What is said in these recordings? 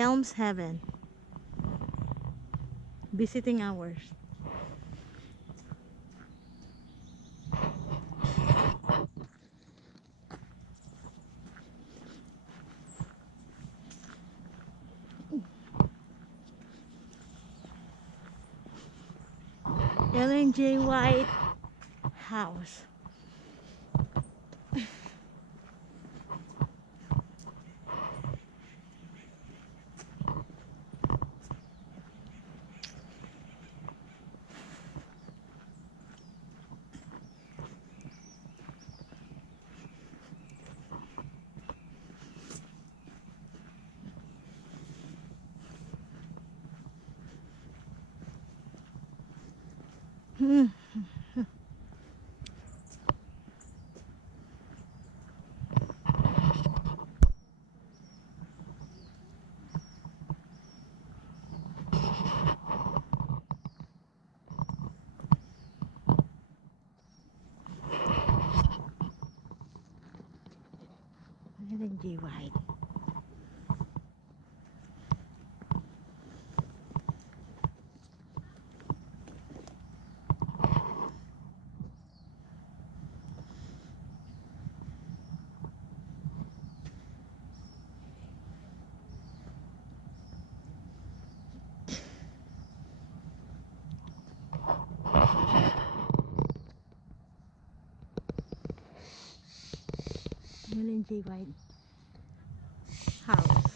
ELMSHAVEN. Visiting hours. LNJ White House. LNJ White. LNJ White House.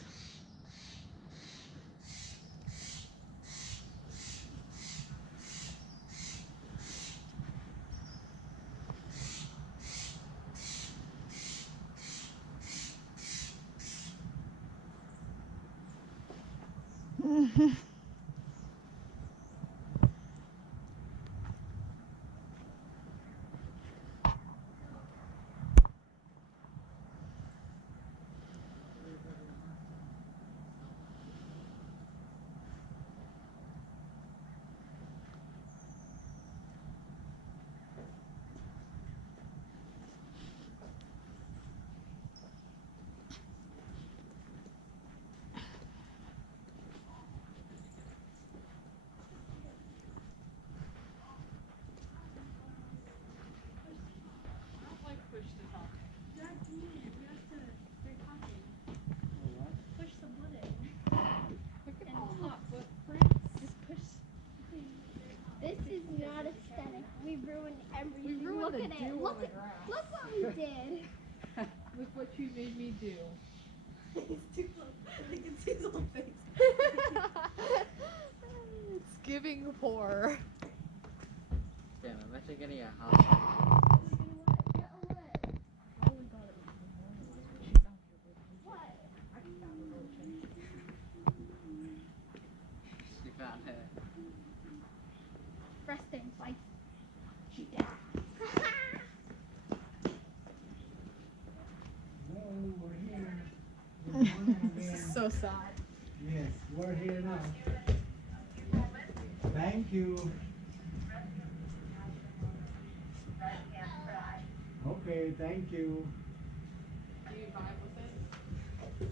Push the top. Yeah, we have to start talking. Push the button. Look at all the footprints. Just push. This is not aesthetic. We ruined everything. We ruined look the at dew it. on Look the at grass. look what we did. Look what you made me do. He's too close. I can see his little face. It's giving poor. Damn, I'm actually getting a house. She found her. Resting like Hello, we're here. Good morning again. So sad. Yes, we're here now. Thank you. Okay, thank you. Do you vibe with it?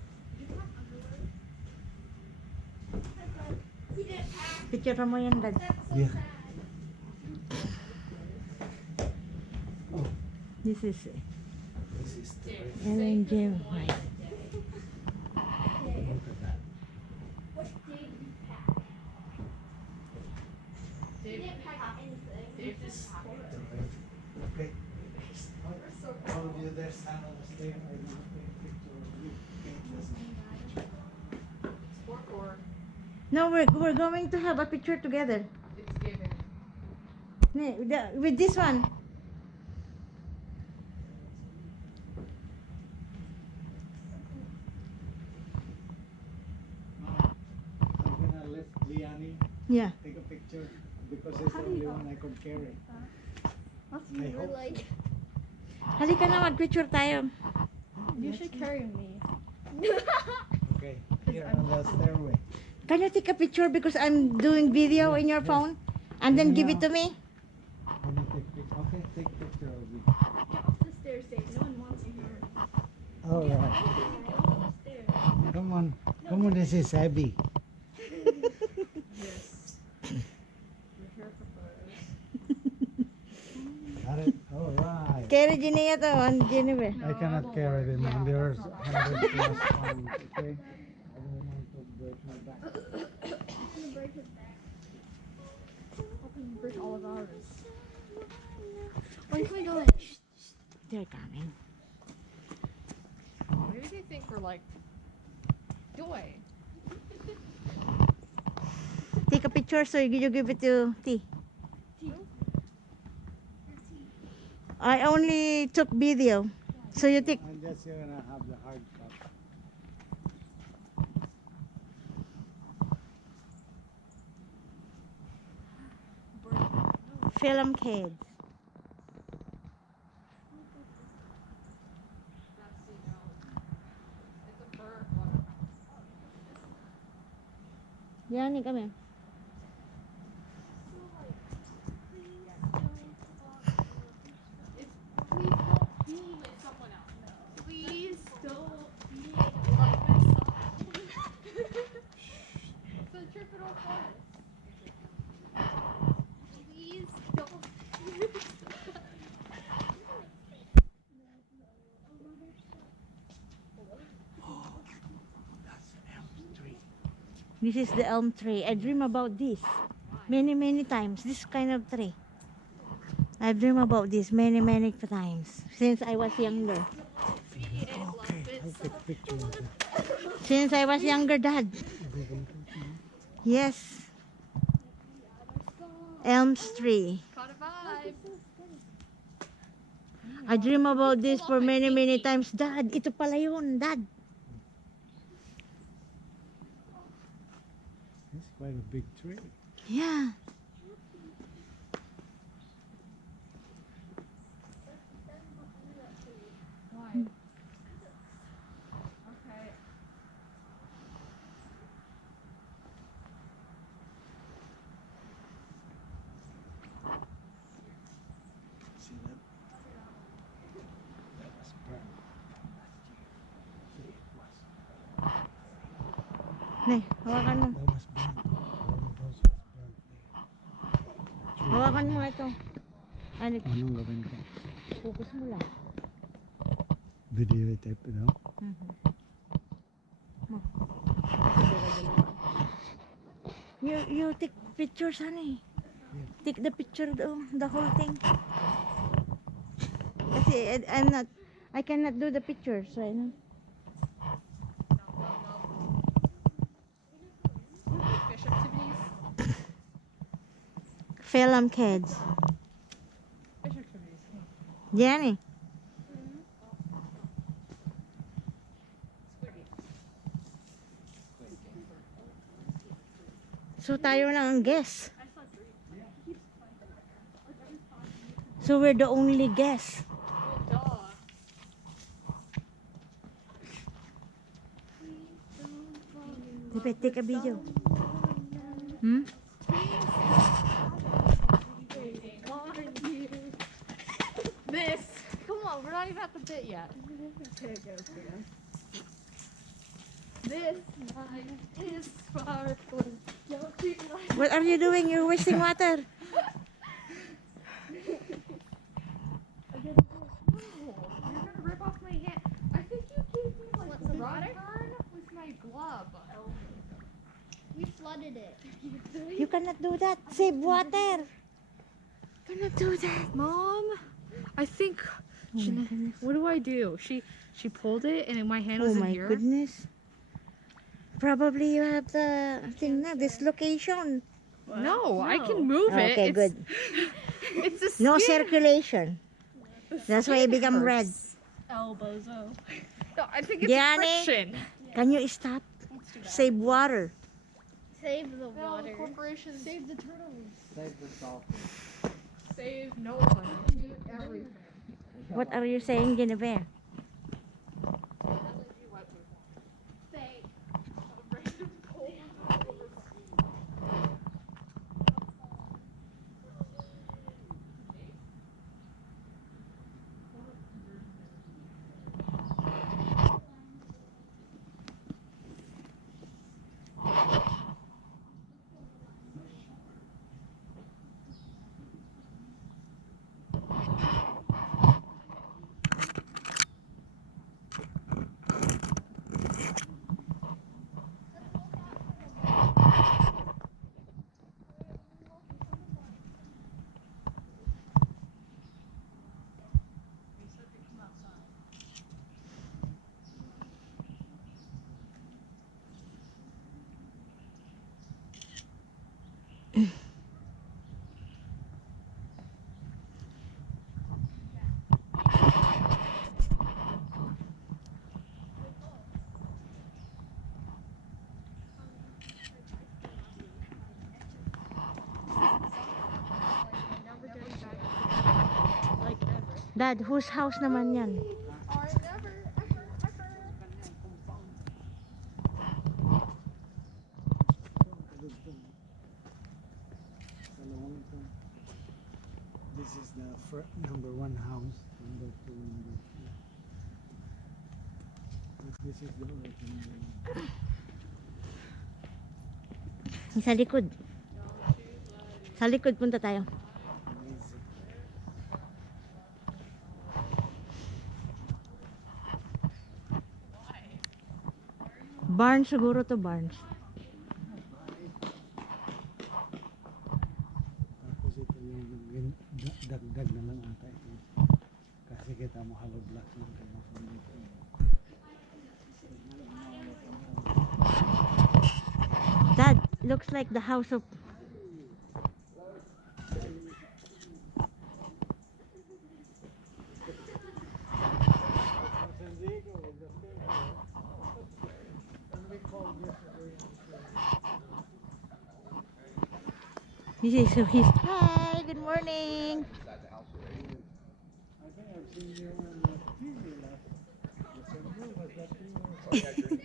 Picture mo yan, Dad. Yeah. Oh, This is this is the LNJ White. Look at that. what did you pack? We Dave, didn't pack anything. Dave just Okay. Oh, you there's Hannah was there. I didn't take a picture of you. sport or No, we're going to have a picture together. it's giving. With this one. I'm gonna let Liani Yeah. take a picture because it's the only one I could carry. That's I we were hope like Halika na, mag-picture tayo. You should carry me. Okay, here on the stairway. Can you take a picture because I'm doing video in your phone? And then give it to me? Can you take picture? Okay, take picture of me. up the stairs, Dave. No one wants you here. All right. Upstairs. Come on. No, Come on, this is heavy. Yes. We're here for photos. Got it? All right. Carry Ginea to, on Genevieve. I cannot carry them, and there's 100 plus pounds, okay? I don't want to break my back. How can you break all of ours? Where can we go? They're coming. Maybe they think we're like joy. Take a picture so you give it to T. I only took video. So you take. I'm just gonna have the hard cut. Film kids. That's it's a bird water fountain. Yan, kami. Please don't be with someone else. Please don't be like myself. It's a trip in our forest. Please don't. This is the elm tree. I dream about this many times. This kind of tree. I dream about this many times since I was younger. Okay, I'll take pictures of it. Since I was younger, Dad. Yes. Elms tree. Caught a vibe. I dream about this for many times. Dad, ito pala yun, Dad. It's quite a big tree. Yeah. Why? Okay. See that? That was burned last year. See, it was. Nay, hawakan mo. That was burned. One of those was burned there. Hawakan mo ito. Ano, Anong gawin ko? focus mo lang. Video tape daw? You take pictures, honey. Take the picture, the whole thing. Kasi I cannot do the pictures, so I know. Fish activities. Film kids. Fish activities. Jenny. So tayo lang ang guest. So we're the only guest. Duh. Take a video. Hmm? This. Come on, we're not even at the bit yet. This wine is sparkling. Don't treat me like What are you doing? You're wasting water. you're gonna rip off my hand. I think you gave me like Some the water? burn with my glove. We flooded it. You cannot do that. Save water. Cannot do that. Mom, I think. Oh my goodness. What do I do? She pulled it and my hand Oh was in my here. goodness. Probably you have the thing now, dislocation. No, I can move it. Okay, It's- good. It's a No skin. circulation. That's why it become red. Elbozo. No, I think it's Yanni. friction. Can you stop? Save water. Save the No, the water. corporation Save the turtles. Save the dolphin. save no one. Do everything. What are you saying, Genevieve? Fake. Dad, whose house naman yan? Or never, ever, ever. This is the number one house, number two, number three. But this is the original. Sa likod. Sa likod punta tayo. Amazing. Barn siguro to, Barnes. Tapos ito yung dagdag na lang ata ito. Kasi kita mo hollow block lang kaya from dito. Dad, looks like the house of San Diego, the and we called yesterday. this is his. Hi, good morning. I think I've seen you on the TV last December. Was that you?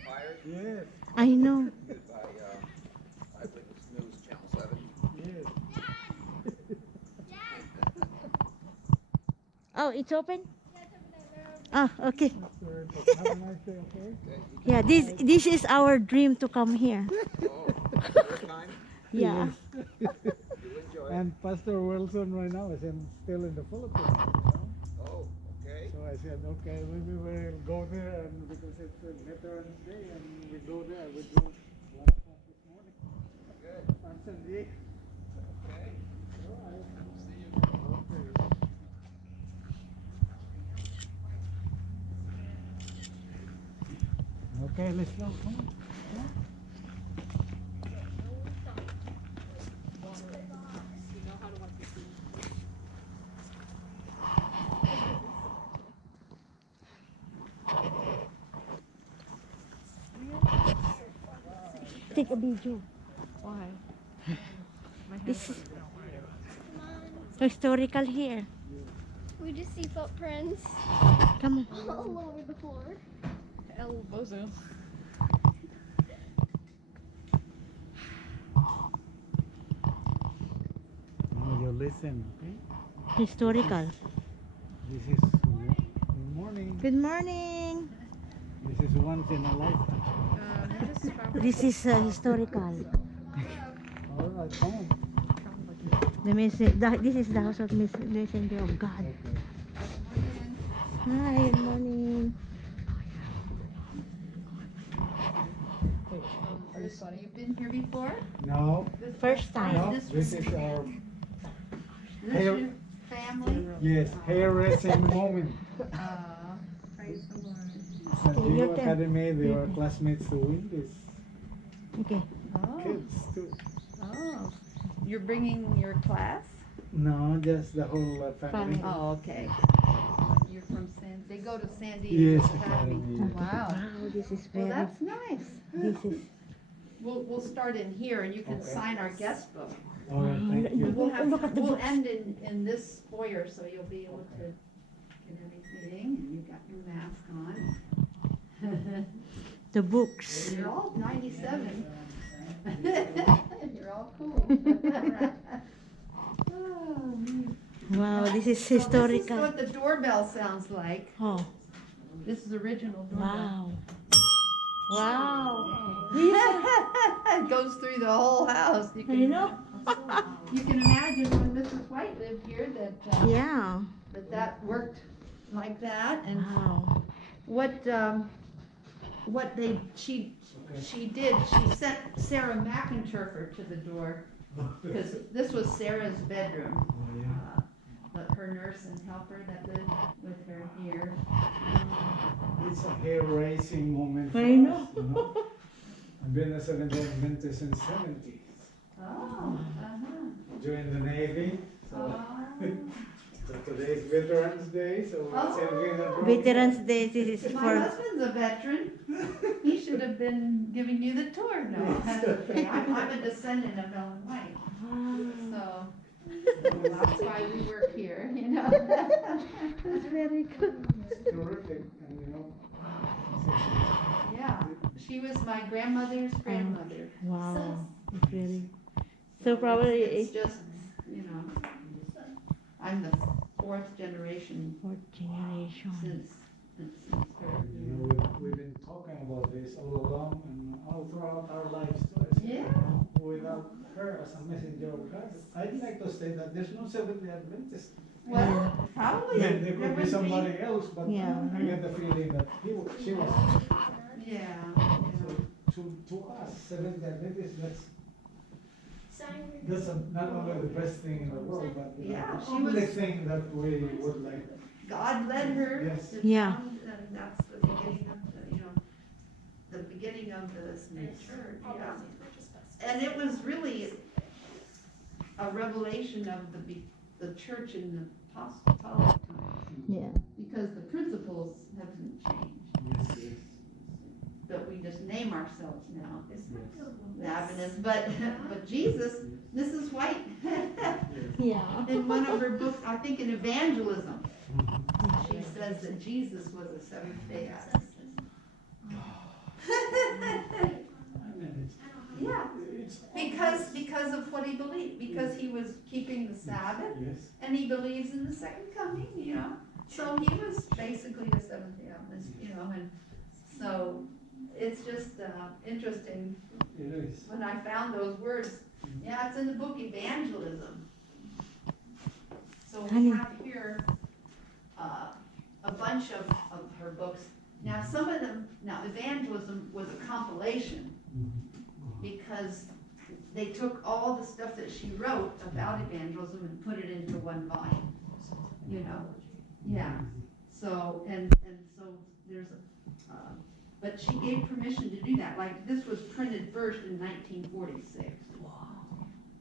Yes, I know. Eyewitness News, Channel 7. yes. Oh, it's open? Ah, okay. Have a nice day, okay? Yeah, this is our dream to come here. Oh, first time? Yeah. You enjoy it? And Pastor Wilson right now is still in the Philippines. Oh, okay. So I said, okay, maybe we'll go there, and because it's Veterans Day, and we go there. We drove 1 o'clock this morning Good. from San Diego. Okay. See you. Okay. Okay, let's go. Come on. Come on. Take a video. Why? This is historical here. We just see footprints Come on. all over the floor. El Bozo. Now you listen, okay? Historical. This is good morning. Good morning. This is once in a lifetime. This is historical. All right, come on. This is the house of messenger of God. Okay. Hi, good morning. You've been here before? No, First time. no, this is our This hair. your family? Yes, hair raising moment. Praise the Lord. San Okay, Diego your turn. Academy, they Your were turn. classmates to win this. Okay. Oh, Kids too. oh. You're bringing your class? No, just the whole family. Family. Oh, okay. You're from they go to San Diego Yes, Academy. Academy. Yes. Wow. Wow, this is Well, very. that's nice. This is. We'll start in here and you can Okay. sign our guest book. All right, thank you. We'll have, Look at the we'll books. end in this foyer so you'll be able to get everything and you've got your mask on. The books. You're all 97. You're all cool. Oh, man. Wow, this is So this is historical. what the doorbell sounds like. Oh, This is original doorbell. wow. Wow. It goes through the whole house. You You know? You can imagine when Mrs. White lived here that Yeah. that worked like that, and Wow. what she did, she sent Sarah McInturfer to the door because this was Sarah's bedroom. Oh, yeah. But her nurse and helper that lived with her here. It's a hair raising moment. for I know. us, you know? I've been a Seventh-day Adventist since 70s. Oh, Joined the Navy. So, so today's Veterans Day, so we're celebrating a Veterans Day, this is My for. husband's a veteran. He should have been giving you the tour. No, that's okay. I'm a descendant of Ellen White. So, That's why we work here, you know. That's very good. Terrific, and you know. Yeah, she was my grandmother's grandmother. Wow. It's really. So It's probably just, you know, I'm the fourth generation fourth generation. since her. You know, we've been talking about this all along and all throughout our lives too. I said, Yeah. Without her as a messenger of God, I'd like to say that there's no Seventh-day Adventist. Well, probably. There there could be would somebody else, but Yeah. I get the feeling that she was. Yeah. So to us, Seventh-day Adventists, that's not only the best thing in the world, but Yeah, the she only was- thing that we would like. God led her Yes. to Yeah. found, and that's the beginning of the, you know, the beginning of the church, yeah. And it was really a revelation of the church in the apostolic time, Yeah. because the principles haven't changed. Yes, yes. But we just name ourselves now, the Adventists, but Jesus, Mrs. White, Yeah. in one of her books, I think in Evangelism, she says that Jesus was a Seventh-day Adventist. I mean, Yeah, it's because of what he believed, because he was keeping the Sabbath, yes. and he believes in the second coming, you know. So he was basically a Seventh-day Adventist, you know, and so it's just interesting It is. when I found those words. Yeah, it's in the book Evangelism. So we have here a bunch of her books. Now, some of them, Evangelism was a compilation because they took all the stuff that she wrote about evangelism and put it into one volume, you know. Yeah. So, and so there's but she gave permission to do that. Like, this was printed first in 1946.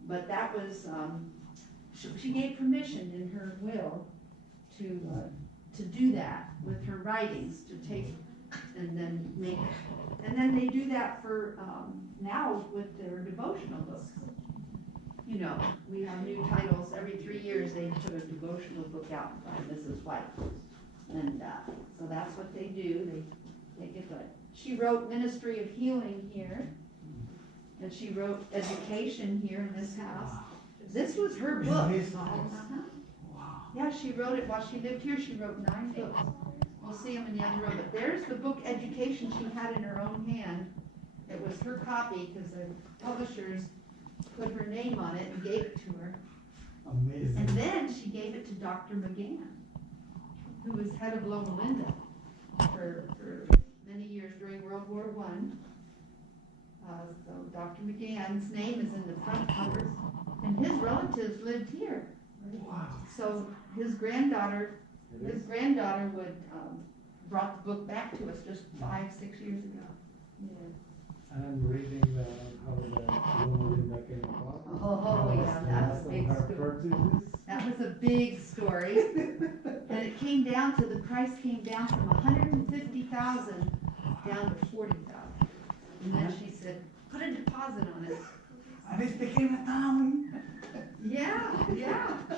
But that was, she gave permission in her will to do that with her writings, to take and then make, and then they do that for, now with their devotional books. You know, we have new titles, every 3 years they put a devotional book out by Mrs. White. And, so that's what they do, they get that. She wrote Ministry of Healing here, and she wrote Education here in this house. This was her book. In this house? Uh-huh. Yeah, she wrote it while she lived here. She wrote 9 books. We'll see them in the other room. But there's the book Education she had in her own hand. It was her copy because the publishers put her name on it and gave it to her. Amazing. And then she gave it to Dr. McGann, who was head of Loma Linda for many years during World War I. So Dr. McGann's name is in the front covers, and his relatives lived here. Wow. So his granddaughter would brought the book back to us just 5-6 years ago. Yeah. And I'm reading how the Loma Linda came about. Oh, yeah, that's a big her story. purchases. That was a big story. And it came down to, the price came down from 150,000 down to 40,000. And then she said, put a deposit on it. And it became a town. Yeah,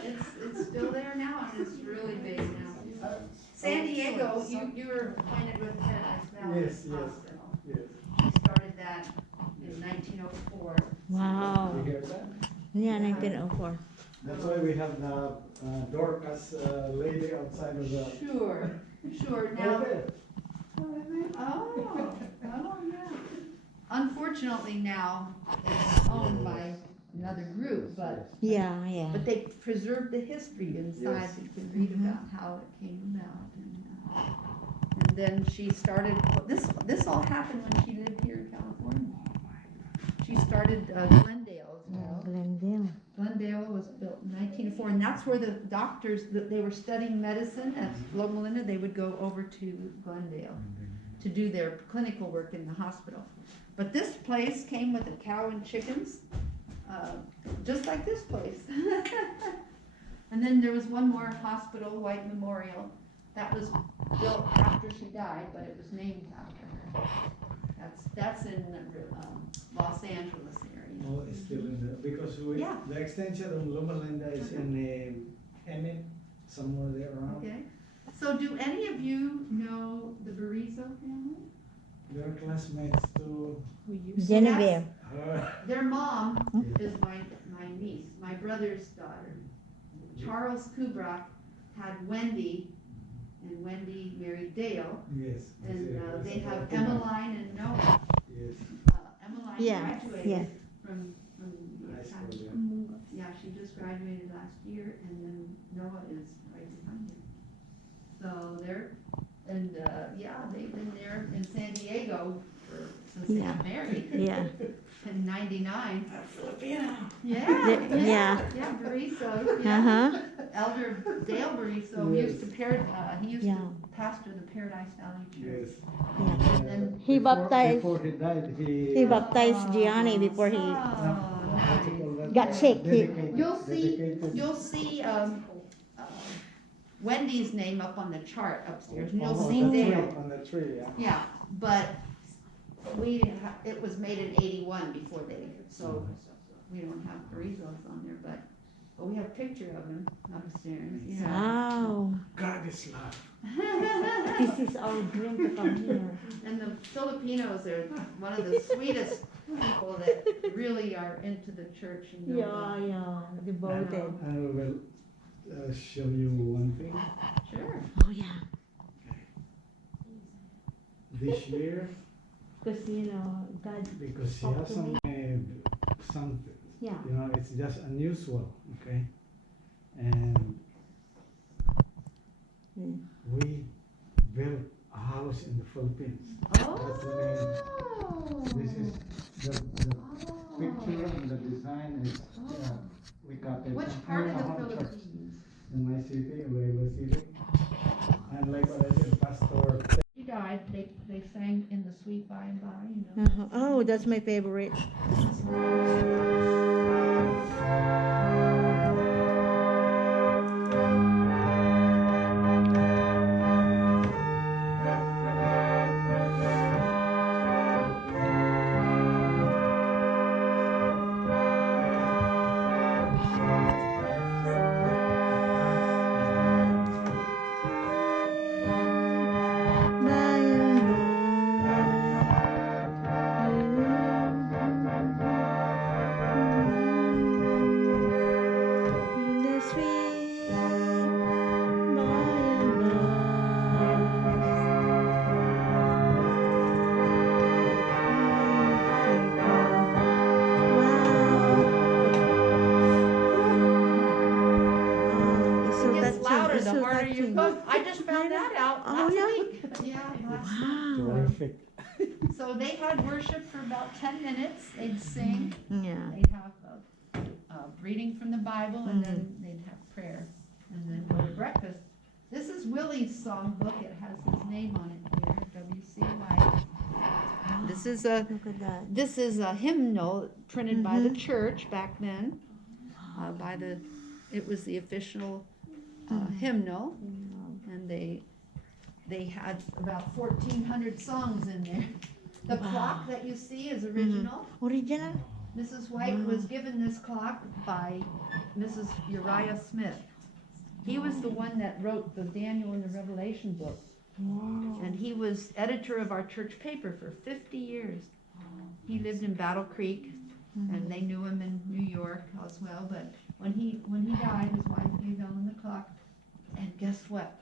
it's still there now, and it's really big now. San Diego, you were acquainted with Paradise Valley Yes, yes. Hospital. Yes. She started that in 1904. Wow. You hear that? Yeah, 1904. That's why we have the Dorcas lady outside of the. Sure. Right Now, there. oh, yeah. Unfortunately now, it's owned by another group, but Yeah. they preserved the history inside. Yes. You can read about how it came about. And then she started, this all happened when she lived here in California. She started Glendale as well. Glendale. Glendale was built in 1904, and that's where the doctors, they were studying medicine at Loma Linda, they would go over to Glendale to do their clinical work in the hospital. But this place came with a cow and chickens, just like this place. And then there was one more hospital, White Memorial, that was built after she died, but it was named after her. That's in Los Angeles area. Oh, it's still in the, because we, Yeah. the extension of Loma Linda is in Emmett, somewhere there around. Okay, so do any of you know the Barizo family? They're classmates too. Genevieve. Their mom is my niece, my brother's daughter. Charles Kubrak had Wendy, and Wendy married Dale, Yes. and they have Emmeline and Noah. Yes. Emmeline Yeah, graduated yeah. from the High school, academy. yeah. Yeah, she just graduated last year, and then Noah is right behind her. So they're, and, yeah, they've been there in San Diego since they got married Yeah. in '99. Filipino. Yeah, The- yeah. yeah, Bariso, yeah. Uh-huh. Elder Dale Bariso used to he used Yeah. to pastor the Paradise Valley Church. Yes. Yeah. And He baptized- Before he died, He baptized Gianni before he Oh, what you nice. call that? got sick. Dedicated- You'll see, Wendy's name up on the chart upstairs, and you'll Oh, see on the Dale. tree, on the tree, yeah. Yeah, but it was made in '81 before so we don't have Barizos on there, but we have a picture of him upstairs, yeah. Wow. God is love. This is our dream to come here. And the Filipinos are one of the sweetest people that really are into the church and know God. Yeah, devoted. I will show you one thing. Sure. Oh, yeah. This year, Because, God, because she has something, yeah. it's just unusual, okay? And Mm. we built a house in the Philippines. Oh. This is the picture and the design is, we copied. Which from part of the our church. Philippines? In my city, Iloilo City. And like what I said, Pastor. He died, they sang in the sweet by and by, Uh-huh. Oh, that's my favorite. In the sweet by and It gets louder the harder you touching. cook. I just found that out Oh, last yeah? week. Yeah, last week. Wow. Terrific. So they had worship for about 10 minutes. They'd sing, Yeah. they'd have a reading from the Bible, and then they'd have prayer, and then go to breakfast. This is Willie's songbook. It has his name on it here, W.C. White. This is a Look at that. This is a hymnal printed by the church back then. It was the official hymnal, and they had about 1,400 songs in there. The clock that you see is original. Original? Mrs. White was given this clock by Mrs. Uriah Smith. He was the one that wrote the Daniel and the Revelation books. And he was editor of our church paper for 50 years. He lived in Battle Creek, and they knew him in New York as well. But when he died, his wife gave Ellen the clock. And guess what?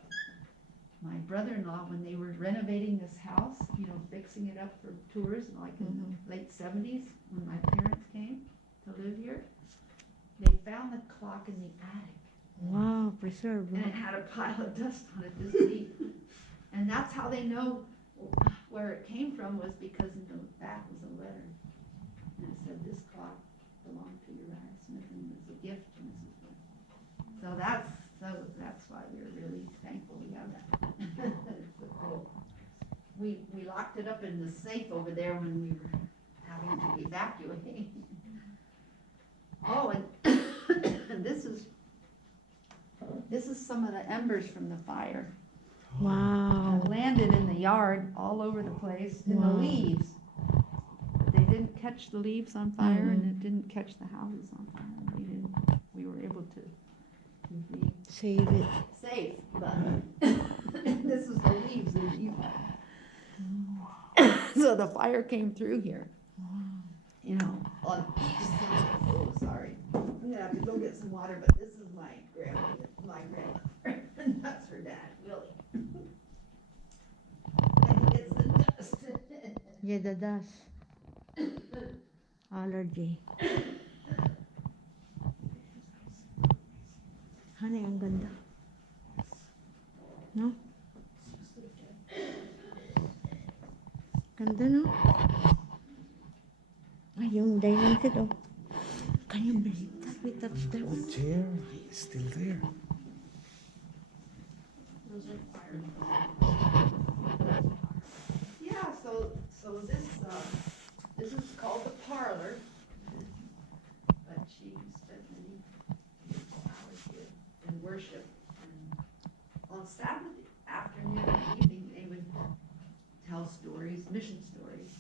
My brother-in-law, when they were renovating this house, fixing it up for tours, like in the late 70s, when my parents came to live here, they found the clock in the attic. Wow, preserved. And it had a pile of dust on it this deep. And that's how they know where it came from, was because in the back was a letter. And it said, this clock belonged to Uriah Smith and was a gift to Mrs. Smith. So that's why we're really thankful we have that. It's so cool. We locked it up in the safe over there when we were having to evacuate. Oh, and this is some of the embers from the fire. Wow. That landed in the yard all over the place, in the Wow. leaves. didn't catch the leaves on fire and it didn't catch the houses on fire. We were able to be Save it. safe, but this is the leaves that you so the fire came through here. You know, on each side. Oh, sorry. I'm gonna have to go get some water, but this is my grandmother. And that's her dad, Willie. I think it's the dust. Yeah, the dust. Allergy. Honey, ang ganda. No? Ganda, no? Ay, yung dining set, oh. Can you believe that we touched that one? Chair, it's still there. Yeah, so this is called the parlor. But she spent many hours here in worship. And on Sabbath afternoon and evening, they would tell stories, mission stories.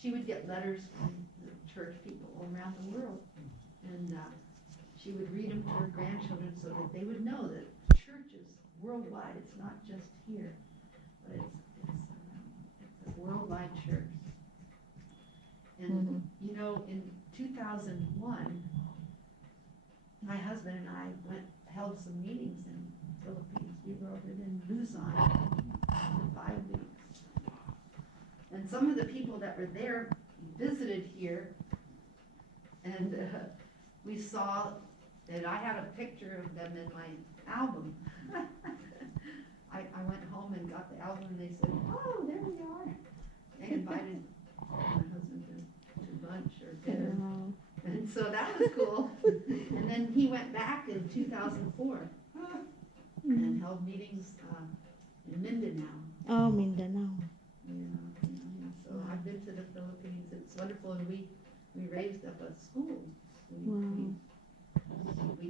She would get letters from the church people all around the world. And she would read them to her grandchildren so that they would know that churches worldwide, it's not just here, but it's a worldwide church. And you know, in 2001, my husband and I held some meetings in the Philippines. We were over in Luzon for 5 weeks. And some of the people that were there visited here, and we saw that I had a picture of them in my album. I went home and got the album, and they said, "Oh, there we are." They invited my husband to lunch or dinner, and so that was cool. And then he went back in 2004 and held meetings in Mindanao. Oh, Mindanao. Yeah. So I've been to the Philippines. It's wonderful, and we raised up a school. We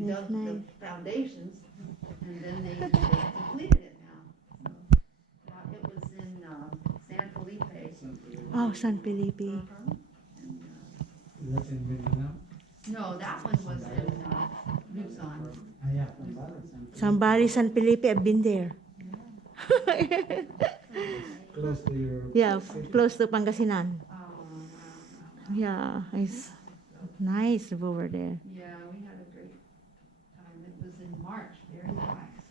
That's dug the nice. foundations, and then they completed it now. So, it was in San Felipe. Oh, San Felipe. And, That's in Mindanao. no, that one was in Luzon. Ah, yeah. Zambales, San Felipe, I've been there. Close to your. Yeah, close to Pangasinan. Oh, Yeah, it's nice over there. yeah, we had a great time. It was in March, very relaxed.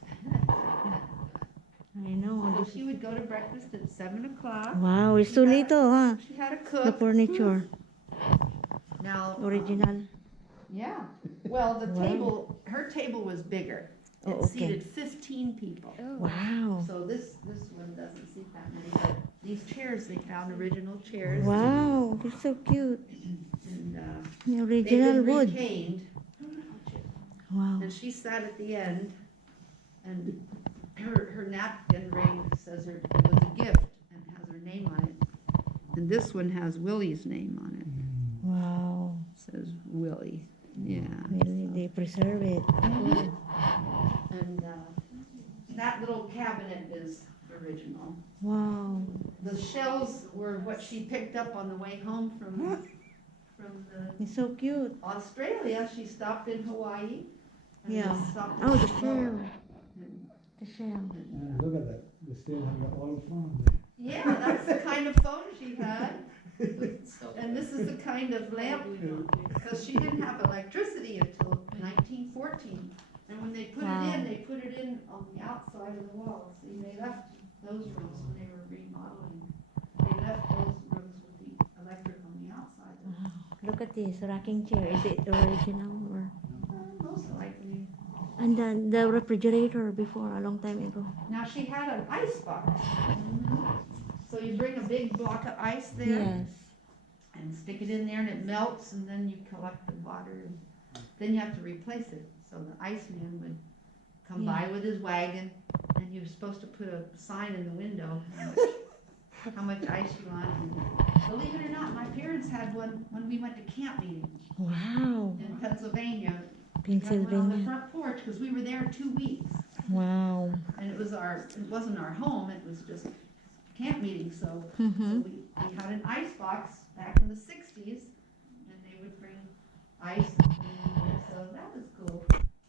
I know. So she would go to breakfast at 7 o'clock. Wow, it's too little, huh? She had a The cook. furniture, Now, original. yeah. Well, the Wow. table, her table was bigger. It Oh, okay. seated 15 people. Wow. So this one doesn't seat that many, but these chairs, they found original chairs. Wow, it's so cute. And The they've original been wood. retained. Wow. And she sat at the end, and her napkin ring says it was a gift and has her name on it. And this one has Willie's name on it. Wow. It says Willie. Yeah. Really, they preserve it. And that little cabinet is original. Wow. The shells were what she picked up on the way home from the It's so cute. Australia. She stopped in Hawaii. And Yeah. then stopped in Oh, the Samoa. shell. The shell. Look at that. They still have the old phone there. Yeah, that's the kind of phone she had. And this is the kind of lamp, because she didn't have electricity until 1914. And when they put it in, they put it in on the outside of the wall. See, they left those rooms when they were remodeling. They left those rooms with the electric on the outside. Wow. Look at this rocking chair. Is it original or? Most likely. And then the refrigerator before, a long time ago. Now, she had an ice box. So you bring a big block of ice there. Yes. And stick it in there and it melts, and then you collect the water, and then you have to replace it. So the iceman would come by with his wagon, and you're supposed to put a sign in the window, how much ice you want. And believe it or not, my parents had one when we went to camp meeting Wow. in Pennsylvania. We had one on the Pennsylvania. front porch, because we were there 2 weeks. Wow. And it wasn't our home, it was just camp meeting, so Mm-hmm. we had an ice box that back in the 60s, and they would bring ice and food, so that was cool.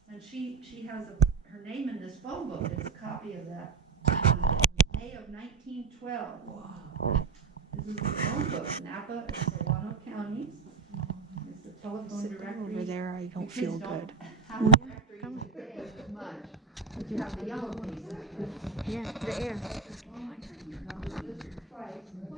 And she has her name in this phone book. It's a copy of that. May of 1912. Wow. This is the phone book, Napa and Solano counties. It's the telephone directory. Over there, I don't The feel kids don't good. have a directory today as much, but you have the yellow pages. Yeah, the air. This is twice.